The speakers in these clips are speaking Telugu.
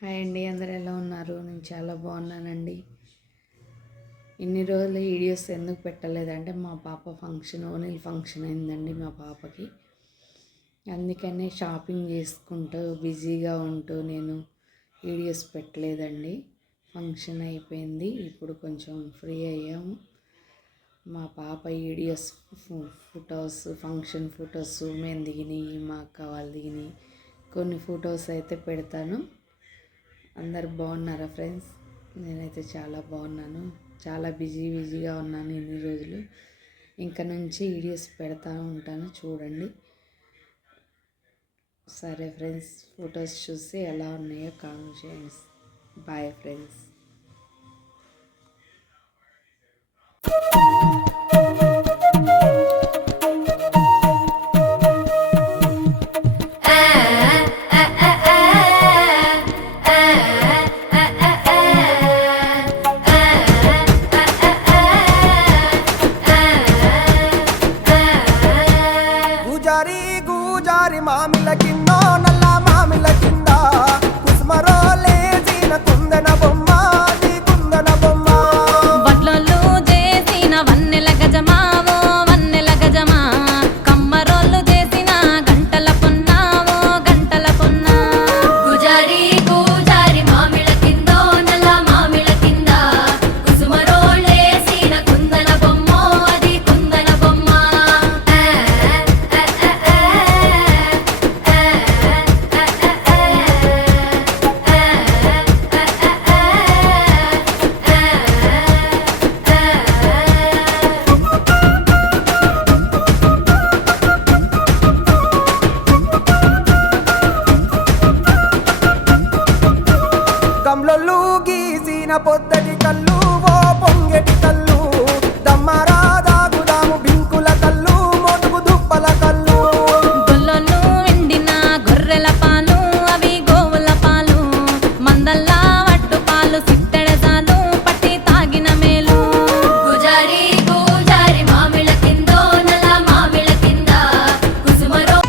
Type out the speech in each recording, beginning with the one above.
హాయ్ అండి, అందరు ఎలా ఉన్నారు? నేను చాలా బాగున్నానండి. ఇన్ని రోజులు వీడియోస్ ఎందుకు పెట్టలేదంటే మా పాప ఫంక్షన్, ఓనీల్ ఫంక్షన్ అయిందండి మా పాపకి. అందుకనే షాపింగ్ చేసుకుంటూ బిజీగా ఉంటూ నేను వీడియోస్ పెట్టలేదండి. ఫంక్షన్ అయిపోయింది, ఇప్పుడు కొంచెం ఫ్రీ అయ్యాము. మా పాప వీడియోస్, ఫొటోస్, ఫంక్షన్ ఫొటోస్ మేము దిగినాయి, మా అక్క వాళ్ళు దిగినాయి కొన్ని ఫొటోస్ అయితే పెడతాను. అందరు బాగున్నారా ఫ్రెండ్స్? నేనైతే చాలా బాగున్నాను. చాలా బిజీగా ఉన్నాను ఇన్ని రోజులు. ఇంకా నుంచి వీడియోస్ పెడతా ఉంటాను, చూడండి. సరే ఫ్రెండ్స్, ఫొటోస్ చూసి ఎలా ఉన్నాయో కామెంట్ చేయండి. Bye friends. గూజారి మామిల కిన్నో నల్ల మామిల కింద కుస్మరో లేచిన కుందన బొమ్మ నీ కుందన బొమ్మ వడ్లలు చేసిన వన్నెల గజమావో వన్నెల గజమా కమ్మరోళ్ళు చేసిన గంటల పొన్నావో గంటల పొన్నా గుజారి మామిల కిందో నల్ల మామిల కింద కుసుమరో లేసిన కుందన బొమ్మ అది కుందన బొమ్మ గమ్లొల్లు గీసిన పొద్దటి కళ్ళు ఓ పొంగెటి కళ్ళు దమ్మరా దాగుదాము బింకుల కళ్ళు మోటుకు దుప్పల కళ్ళు గొల్లలు ఎండిన గొర్రెల పాలు అవి గోవుల పాలు మందల్లా వట్టు పాలు సిట్టెడసాలు పట్టి తాగిన మేలు గుజారి మామిల కిందో నల్ల మామిల కింద కుసుమరో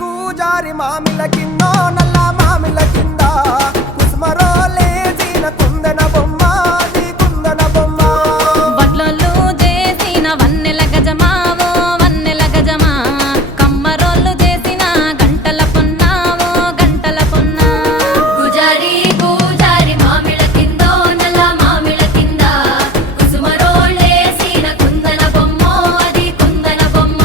గూజారి మామిల కిన్నో నల్ల మామిల కింద కుస్మరో లేచిన కుందన బొమ్మ నీ కుందన బొమ్మ వడ్లలు చేసిన వన్నెల గజమావో వన్నెల గజమా కమ్మరోళ్ళు చేసిన గంటల పొన్నావో గంటల పొన్నా గుజారి మామిల కిందో నల్ల మామిల కింద కుసుమరో లేసిన కుందన బొమ్మ అది కుందన బొమ్మ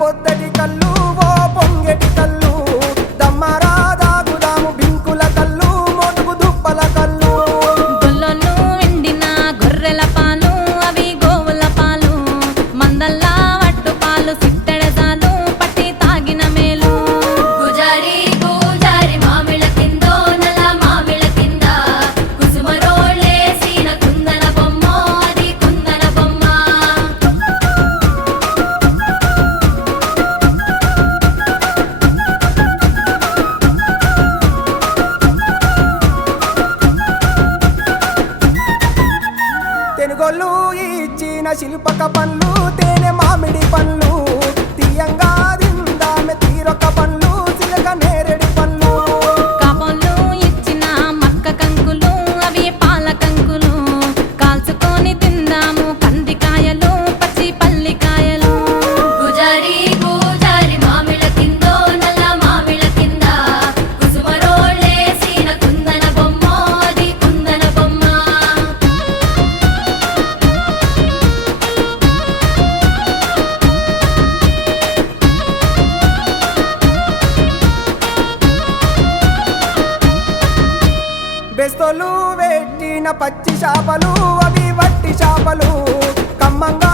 పొద్దటి కళ్ళు ఓ పొంగెటి కళ్ళు దమ్మరా దాగుదాము బింకుల కళ్ళు మోటుకు దుప్పల కళ్ళు గొల్లోళ్ళు ఎండిన గొర్రెల పాలు అవి గోవుల పాలు మందల్లా వట్టు పాలు సిట్టెడజాలు పట్టి తాగిన మేలు గుజారి గుజారి మామిళ్ళ కిందో నల్ల మామిళ్ళ కింద కుసుమరోళ్ళేసిన కుందన బొమ్మ అది కుందన బొమ్మ తెనుగొల్లు ఇచ్చిన శిల్పక పండ్లు తేనె మామిడి పండ్లు తీయంగా దిందామె తీరొక పండ్లు సిలక నేరేడు పండ్లు కాపోళ్ళు ఇచ్చిన మక్క కంకులు అవి పాల కంకులు కాల్చుకొని తిందాము కందికాయలు పచ్చి పల్లికాయలు గుజారి గుజారి మామిళ్ళ కిందో నల్ల మామిళ్ళ కింద కుసుమరోళ్ళేసిన కుందన బొమ్మ అది కుందన బొమ్మ బెస్తోలు పెట్టిన పచ్చి చేపలు అవి వట్టి చేపలు కమ్మంగా